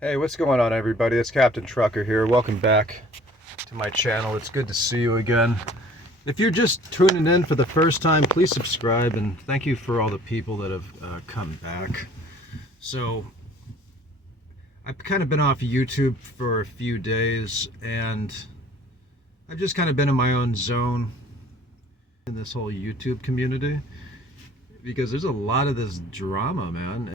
Hey, what's going on, everybody? It's Captain Trucker here. Welcome back to my channel. It's good to see you again. If you're just tuning in for the first time, please subscribe, and thank you for all the people that have come back. So, I've kind of been off YouTube for a few days, and I've just kind of been in my own zone in this whole YouTube community, because there's a lot of this drama, man.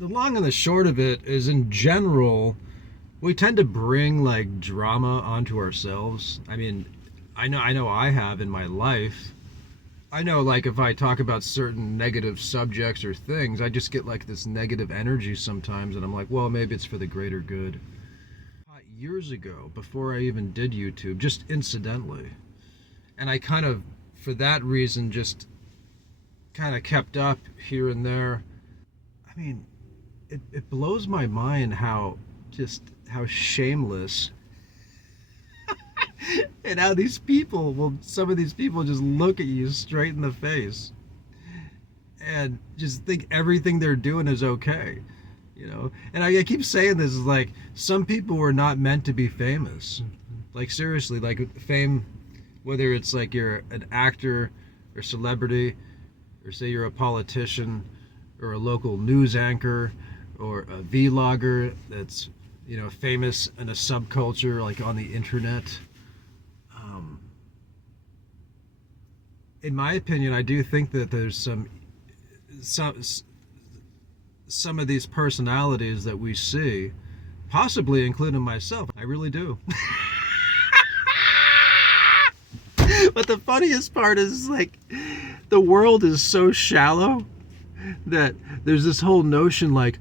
The long and the short of it is, in general, we tend to bring like drama onto ourselves. I mean, I know I have in my life. I know, like, if I talk about certain negative subjects or things, I just get like this negative energy sometimes, and I'm like, well, maybe it's for the greater good. Years ago, before I even did YouTube, just incidentally, and I kind of, for that reason, just kind of kept up here and there. I mean, it blows my mind how shameless and how some of these people just look at you straight in the face and just think everything they're doing is okay, and I keep saying this, is like, some people were not meant to be famous. Like, seriously, like, fame, whether it's like you're an actor or celebrity, or say you're a politician or a local news anchor, or a vlogger that's, famous in a subculture, like on the internet. In my opinion, I do think that there's some of these personalities that we see, possibly including myself. I really do. But the funniest part is, like, the world is so shallow that there's this whole notion like,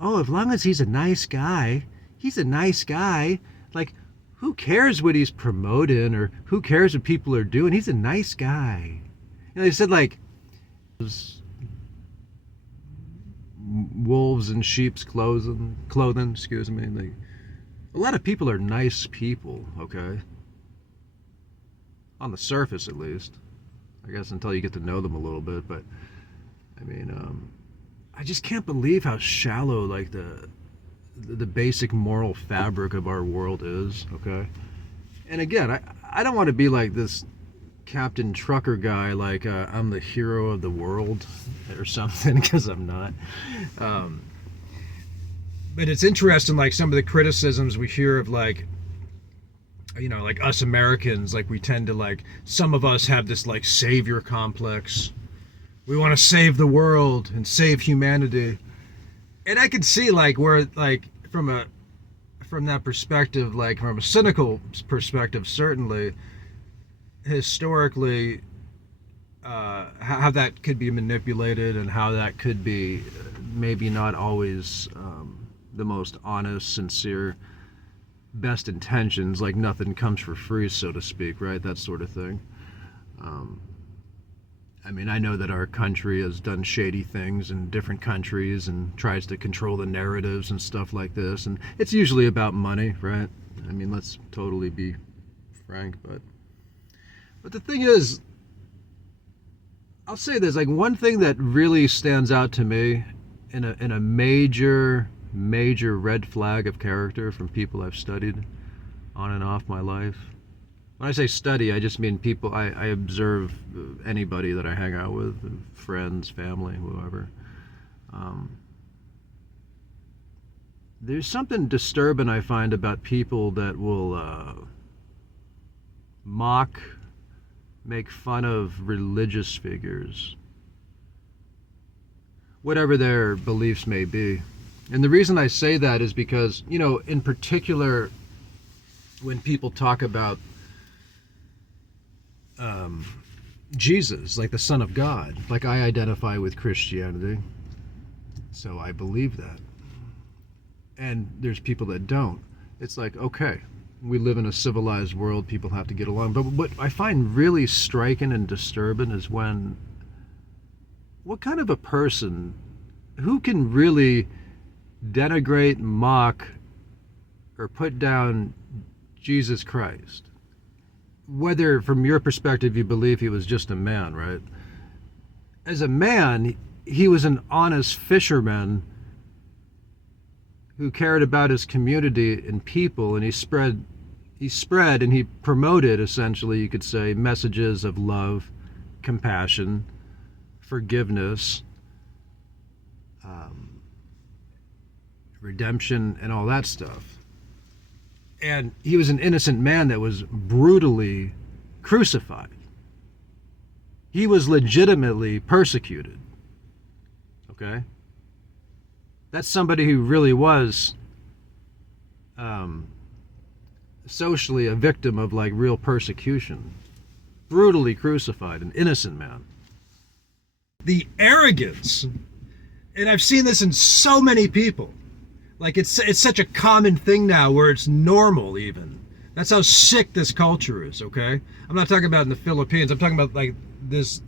oh, as long as he's a nice guy, he's a nice guy. Like, who cares what he's promoting, or who cares what people are doing? He's a nice guy. They said, like, wolves in sheep's clothing, excuse me. Like, a lot of people are nice people, okay? On the surface, at least. I guess until you get to know them a little bit, but I mean, I just can't believe how shallow, like, the basic moral fabric of our world is, okay? And again, I don't want to be like this Captain Trucker guy, like, I'm the hero of the world or something, because I'm not. But it's interesting, like, some of the criticisms we hear of, like, like us Americans, like, we tend to, like, some of us have this, like, savior complex. We want to save the world and save humanity. And I can see, like, where, like, from that perspective, like, from a cynical perspective, certainly, historically, how that could be manipulated, and how that could be maybe not always the most honest, sincere, best intentions. Like, nothing comes for free, so to speak, right? That sort of thing. I mean, I know that our country has done shady things in different countries and tries to control the narratives and stuff like this. And it's usually about money, right? I mean, let's totally be frank. But the thing is, I'll say this, like, one thing that really stands out to me in a major red flag of character from people I've studied on and off my life. When I say study, I just mean people. I observe anybody that I hang out with, friends, family, whoever. There's something disturbing I find about people that will mock, make fun of religious figures, whatever their beliefs may be. And the reason I say that is because, in particular, when people talk about Jesus, like the Son of God, like, I identify with Christianity, so I believe that. And there's people that don't. It's like, okay, we live in a civilized world, people have to get along. But what I find really striking and disturbing is what kind of a person, who can really denigrate, mock, or put down Jesus Christ? Whether from your perspective you believe he was just a man, right? As a man, he was an honest fisherman who cared about his community and people, and he spread and he promoted, essentially, you could say, messages of love, compassion, forgiveness, redemption, and all that stuff. And he was an innocent man that was brutally crucified. He was legitimately persecuted. Okay? That's somebody who really was socially a victim of like real persecution. Brutally crucified, an innocent man. The arrogance, and I've seen this in so many people. Like it's such a common thing now where it's normal even. That's how sick this culture is, okay? I'm not talking about in the Philippines. I'm talking about like this,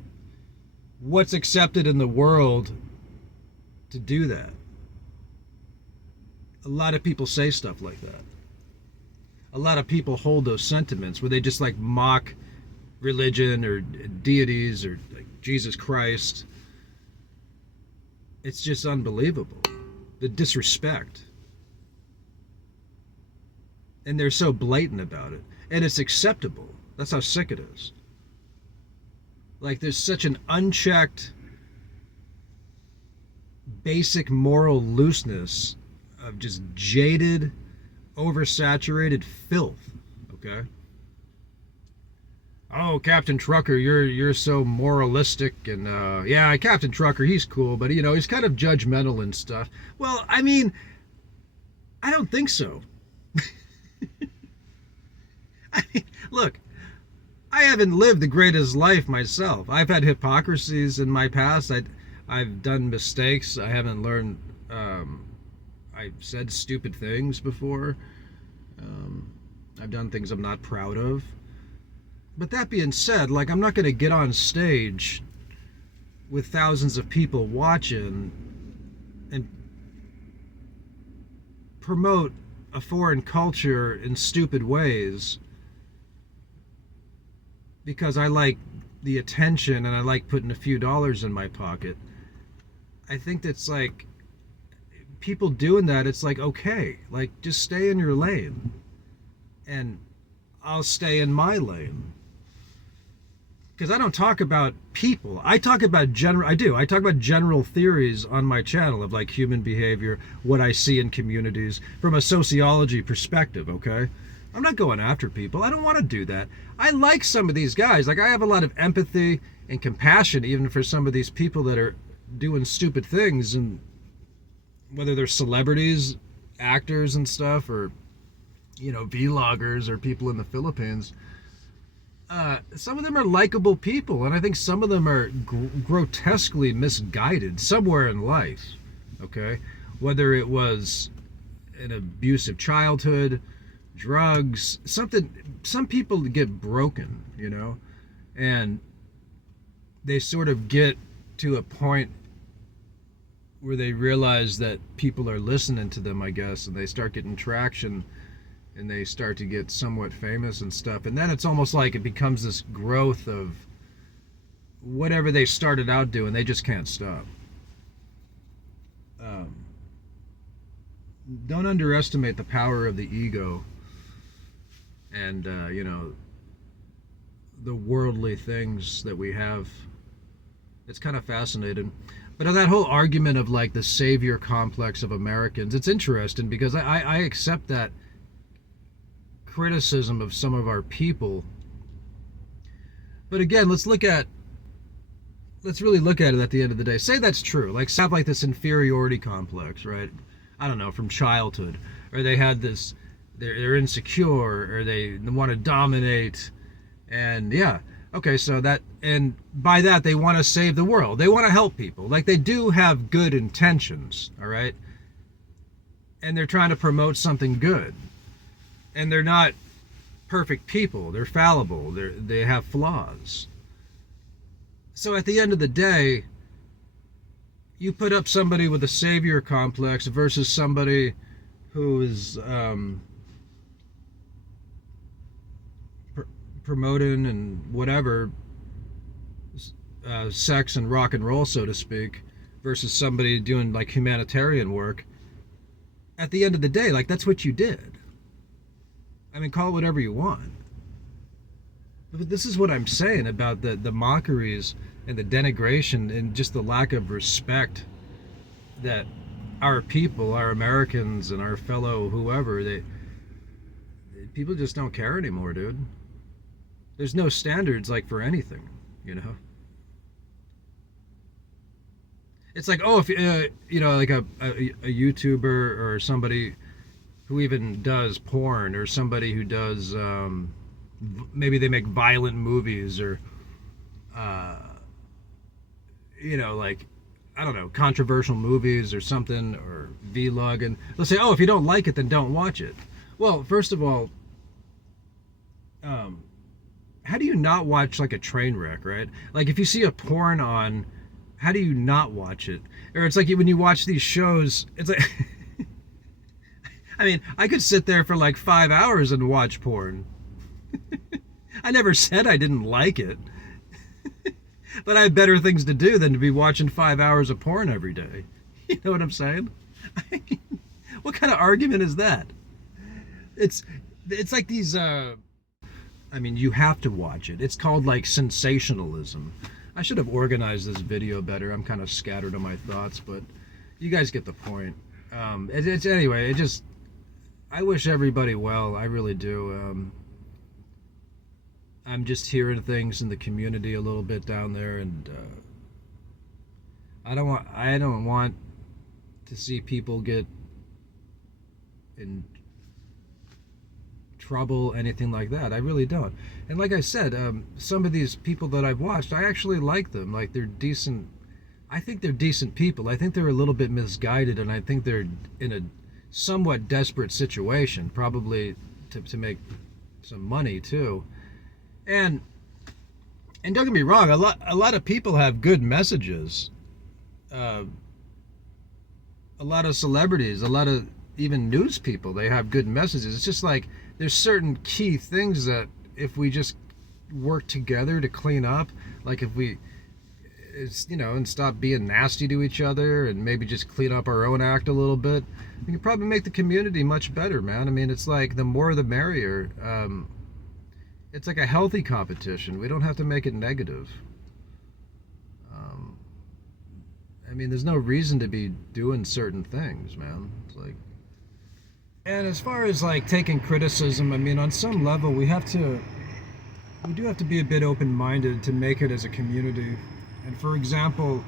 what's accepted in the world to do that. A lot of people say stuff like that. A lot of people hold those sentiments where they just like mock religion or deities or like Jesus Christ. It's just unbelievable. The disrespect. And they're so blatant about it. And it's acceptable. That's how sick it is. Like there's such an unchecked, basic moral looseness of just jaded, oversaturated filth. Okay? Oh, Captain Trucker, you're so moralistic, and yeah, Captain Trucker, he's cool, but you know, he's kind of judgmental and stuff. Well, I mean, I don't think so. I mean, look, I haven't lived the greatest life myself. I've had hypocrisies in my past. I've done mistakes. I haven't learned. I've said stupid things before. I've done things I'm not proud of. But that being said, like, I'm not going to get on stage with thousands of people watching and promote a foreign culture in stupid ways because I like the attention and I like putting a few dollars in my pocket. I think that's like, people doing that, it's like, okay, like, just stay in your lane and I'll stay in my lane. Because I don't talk about people. I talk about I talk about general theories on my channel of like human behavior, what I see in communities from a sociology perspective, okay? I'm not going after people. I don't want to do that. I like some of these guys. Like I have a lot of empathy and compassion even for some of these people that are doing stupid things, and whether they're celebrities, actors and stuff, or, you know, vloggers or people in the Philippines. Some of them are likable people, and I think some of them are grotesquely misguided somewhere in life, okay? Whether it was an abusive childhood, drugs, something. Some people get broken, you know, and they sort of get to a point where they realize that people are listening to them, I guess, and they start getting traction and they start to get somewhat famous and stuff. And then it's almost like it becomes this growth of whatever they started out doing, they just can't stop. Don't underestimate the power of the ego and, you know, the worldly things that we have. It's kind of fascinating. But that whole argument of like the savior complex of Americans, it's interesting because I accept that criticism of some of our people. But again, let's really look at it at the end of the day. Say that's true. Like, have like this inferiority complex, right? I don't know, from childhood. Or they had this, they're insecure, or they want to dominate. And yeah, okay, so that, and by that, they want to save the world. They want to help people. Like, they do have good intentions, all right? And they're trying to promote something good. And they're not perfect people. They're fallible. They have flaws. So at the end of the day, you put up somebody with a savior complex versus somebody who is promoting and whatever sex and rock and roll, so to speak, versus somebody doing like humanitarian work. at the end of the day, like, that's what you did. I mean, call it whatever you want. But this is what I'm saying about the mockeries and the denigration and just the lack of respect that our people, our Americans and our fellow whoever, people just don't care anymore, dude. There's no standards like for anything, you know. It's like, oh, if you know, like a YouTuber or somebody who even does porn, or somebody who does maybe they make violent movies, or you know, like, I don't know, controversial movies or something, or vlog, and they'll say, oh, if you don't like it, then don't watch it. Well, first of all, how do you not watch like a train wreck, right? Like, if you see a porn on, how do you not watch it? Or it's like when you watch these shows, it's like I mean, I could sit there for like 5 hours and watch porn. I never said I didn't like it. But I have better things to do than to be watching 5 hours of porn every day. You know what I'm saying? What kind of argument is that? It's like these I mean, you have to watch it. It's called like sensationalism. I should have organized this video better. I'm kind of scattered on my thoughts, but you guys get the point. Anyway, I wish everybody well. I really do. I'm just hearing things in the community a little bit down there, and I don't want to see people get in trouble, anything like that. I really don't. And like I said, some of these people that I've watched, I actually like them. Like, they're decent. I think they're decent people. I think they're a little bit misguided, and I think they're in a somewhat desperate situation, probably to make some money too. And don't get me wrong, a lot of people have good messages. A lot of celebrities, a lot of even news people, they have good messages. It's just like there's certain key things that if we just work together to clean up, like if we, you know, and stop being nasty to each other and maybe just clean up our own act a little bit, we can probably make the community much better, man. I mean, it's like the more the merrier. It's like a healthy competition. We don't have to make it negative. I mean, there's no reason to be doing certain things, man. It's like, and as far as like taking criticism, I mean, on some level, we do have to be a bit open-minded to make it as a community. And for example,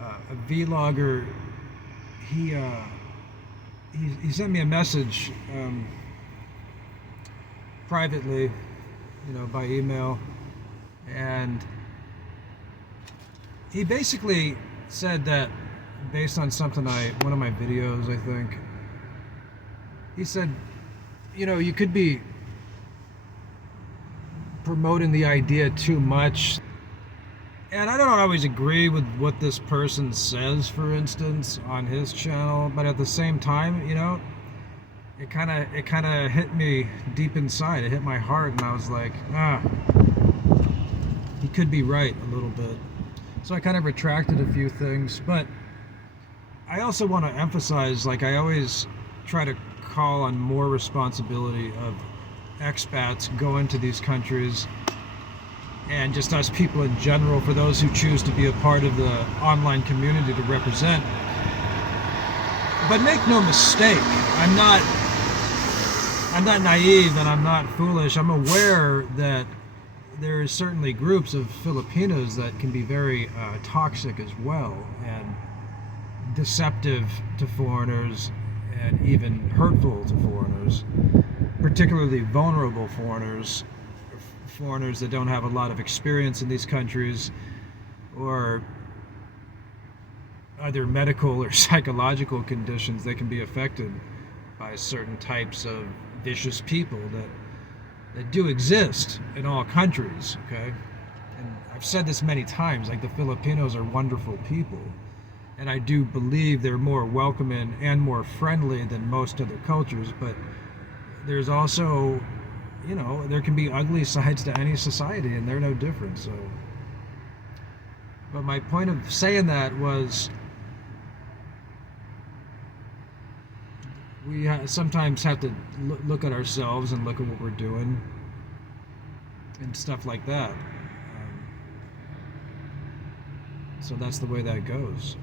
a vlogger, he sent me a message privately, you know, by email, and he basically said that, based on something one of my videos, I think, he said, you know, you could be promoting the idea too much. And I don't always agree with what this person says, for instance, on his channel, but at the same time, you know, it kind of hit me deep inside. It hit my heart, and I was like, he could be right a little bit. So I kind of retracted a few things, but I also want to emphasize, like, I always try to call on more responsibility of expats going to these countries, and just us people in general, for those who choose to be a part of the online community to represent. But make no mistake, I'm not naive and I'm not foolish. I'm aware that there is certainly groups of Filipinos that can be very toxic as well, and deceptive to foreigners, and even hurtful to foreigners, particularly vulnerable foreigners that don't have a lot of experience in these countries, or other medical or psychological conditions that can be affected by certain types of vicious people that do exist in all countries, okay? And I've said this many times, like, the Filipinos are wonderful people, and I do believe they're more welcoming and more friendly than most other cultures, but there's also, you know, there can be ugly sides to any society, and they're no different. So, but my point of saying that was, sometimes have to look at ourselves and look at what we're doing and stuff like that. So that's the way that goes.